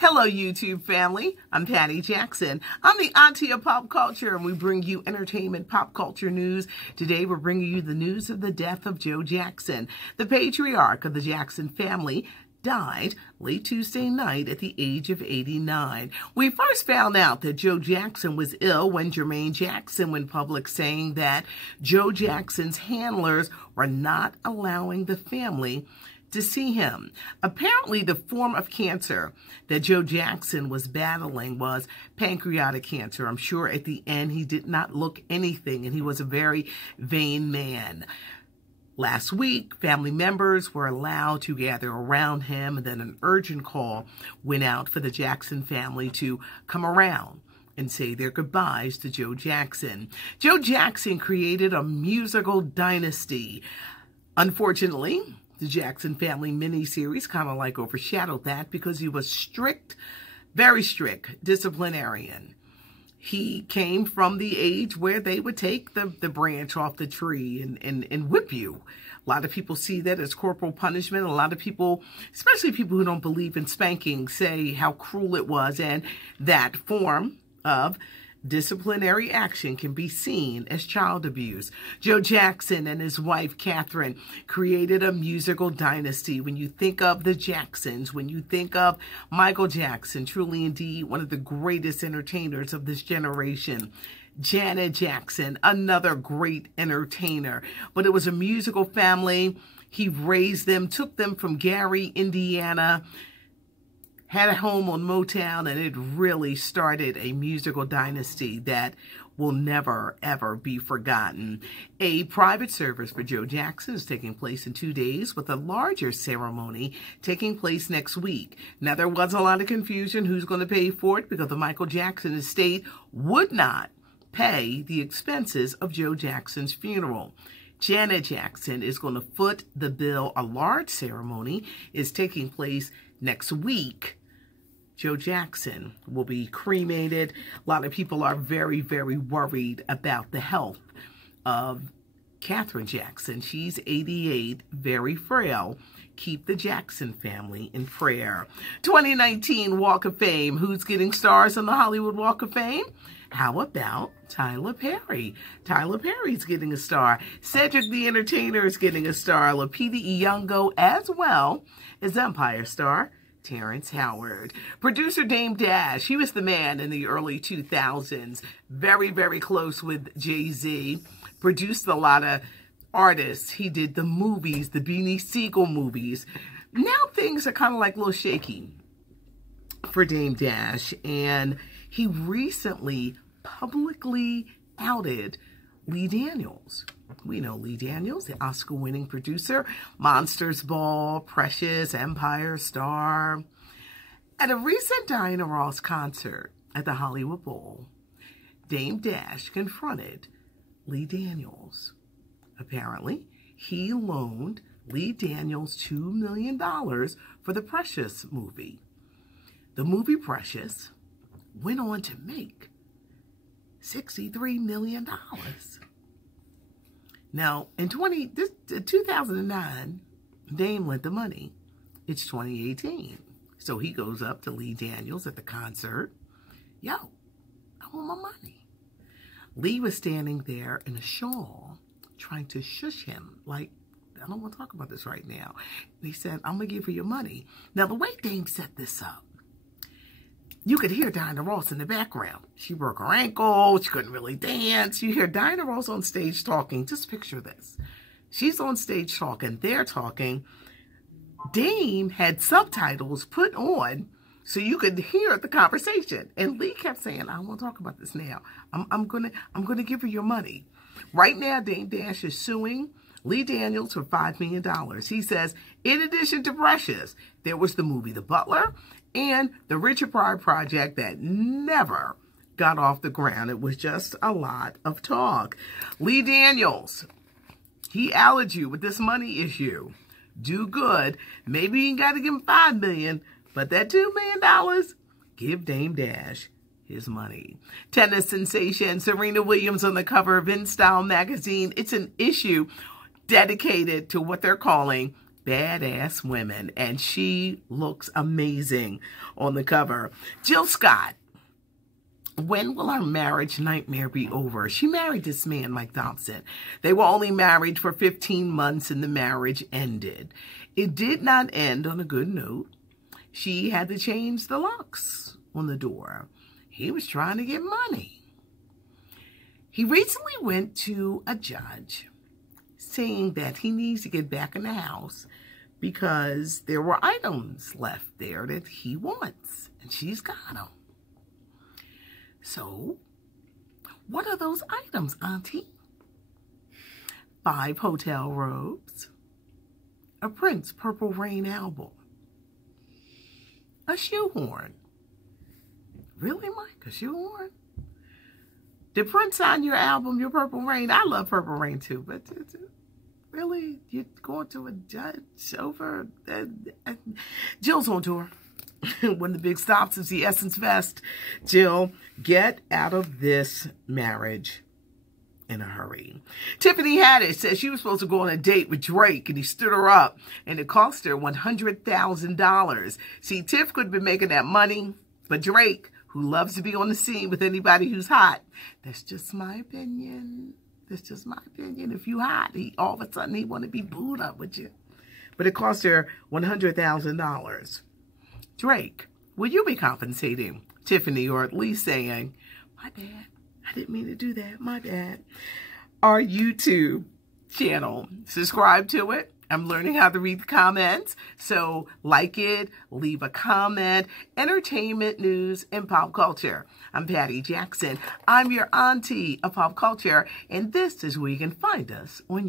Hello, YouTube family. I'm Patty Jackson. I'm the auntie of pop culture, and we bring you entertainment pop culture news. Today, we're bringing you the news of the death of Joe Jackson. The patriarch of the Jackson family died late Tuesday night at the age of 89. We first found out that Joe Jackson was ill when Jermaine Jackson went public saying that Joe Jackson's handlers were not allowing the family to see him. Apparently, the form of cancer that Joe Jackson was battling was pancreatic cancer. I'm sure at the end he did not look anything, and he was a very vain man. Last week, family members were allowed to gather around him, and then an urgent call went out for the Jackson family to come around and say their goodbyes to Joe Jackson. Joe Jackson created a musical dynasty. Unfortunately, the Jackson family miniseries kind of like overshadowed that because he was strict, very strict disciplinarian. He came from the age where they would take the branch off the tree and whip you. A lot of people see that as corporal punishment. A lot of people, especially people who don't believe in spanking, say how cruel it was, and that form of disciplinary action can be seen as child abuse. Joe Jackson and his wife, Catherine, created a musical dynasty. When you think of the Jacksons, when you think of Michael Jackson, truly indeed one of the greatest entertainers of this generation. Janet Jackson, another great entertainer. But it was a musical family. He raised them, took them from Gary, Indiana, had a home on Motown, and it really started a musical dynasty that will never, ever be forgotten. A private service for Joe Jackson is taking place in 2 days, with a larger ceremony taking place next week. Now, there was a lot of confusion who's going to pay for it because the Michael Jackson estate would not pay the expenses of Joe Jackson's funeral. Janet Jackson is going to foot the bill. A large ceremony is taking place next week. Joe Jackson will be cremated. A lot of people are very, very worried about the health of Catherine Jackson. She's 88, very frail. Keep the Jackson family in prayer. 2019 Walk of Fame. Who's getting stars on the Hollywood Walk of Fame? How about Tyler Perry? Tyler Perry's getting a star. Cedric the Entertainer is getting a star. Lupita Nyong'o, as well as Empire star Terrence Howard. Producer Dame Dash, he was the man in the early 2000s, very, very close with Jay-Z, produced a lot of artists. He did the movies, the Beanie Siegel movies. Now things are kind of like a little shaky for Dame Dash, and he recently publicly outed Lee Daniels. We know Lee Daniels, the Oscar-winning producer, Monsters Ball, Precious, Empire star. At a recent Diana Ross concert at the Hollywood Bowl, Dame Dash confronted Lee Daniels. Apparently, he loaned Lee Daniels $2 million for the Precious movie. The movie Precious went on to make $63 million. Now, in 2009, Dame lent the money. It's 2018. So he goes up to Lee Daniels at the concert. Yo, I want my money. Lee was standing there in a shawl trying to shush him. Like, I don't want to talk about this right now. And he said, I'm going to give you your money. Now, the way Dame set this up, you could hear Diana Ross in the background. She broke her ankle. She couldn't really dance. You hear Diana Ross on stage talking. Just picture this. She's on stage talking. They're talking. Dame had subtitles put on so you could hear the conversation. And Lee kept saying, I don't want to talk about this now. I'm gonna give her your money. Right now, Dame Dash is suing Lee Daniels for $5 million. He says, in addition to Precious, there was the movie The Butler and the Richard Pryor project that never got off the ground. It was just a lot of talk. Lee Daniels, he outed you with this money issue. Do good. Maybe you got to give him $5 million, but that $2 million, give Dame Dash his money. Tennis sensation Serena Williams on the cover of InStyle magazine. It's an issue dedicated to what they're calling badass women, and she looks amazing on the cover. Jill Scott. When will our marriage nightmare be over? She married this man, Mike Thompson. They were only married for 15 months and the marriage ended. It did not end on a good note. She had to change the locks on the door. He was trying to get money. He recently went to a judge saying that he needs to get back in the house because there were items left there that he wants, and she's got them. So, what are those items, Auntie? 5 hotel robes, a Prince Purple Rain album, a shoehorn. Really, Mike? A shoehorn? Did Prince sign your album, your Purple Rain? I love Purple Rain too, but really? You're going to a judge over? Jill's on tour. When the big stops is the Essence Fest. Jill, get out of this marriage in a hurry. Tiffany Haddish says she was supposed to go on a date with Drake, and he stood her up, and it cost her $100,000. See, Tiff could have been making that money, but Drake, who loves to be on the scene with anybody who's hot, that's just my opinion. That's just my opinion. If you hot, all of a sudden he want to be booed up with you. But it cost her $100,000. Drake, will you be compensating Tiffany, or at least saying, my bad, I didn't mean to do that, my bad? Our YouTube channel, subscribe to it. I'm learning how to read the comments, so like it, leave a comment. Entertainment, news, and pop culture. I'm Patty Jackson. I'm your auntie of pop culture, and this is where you can find us on YouTube.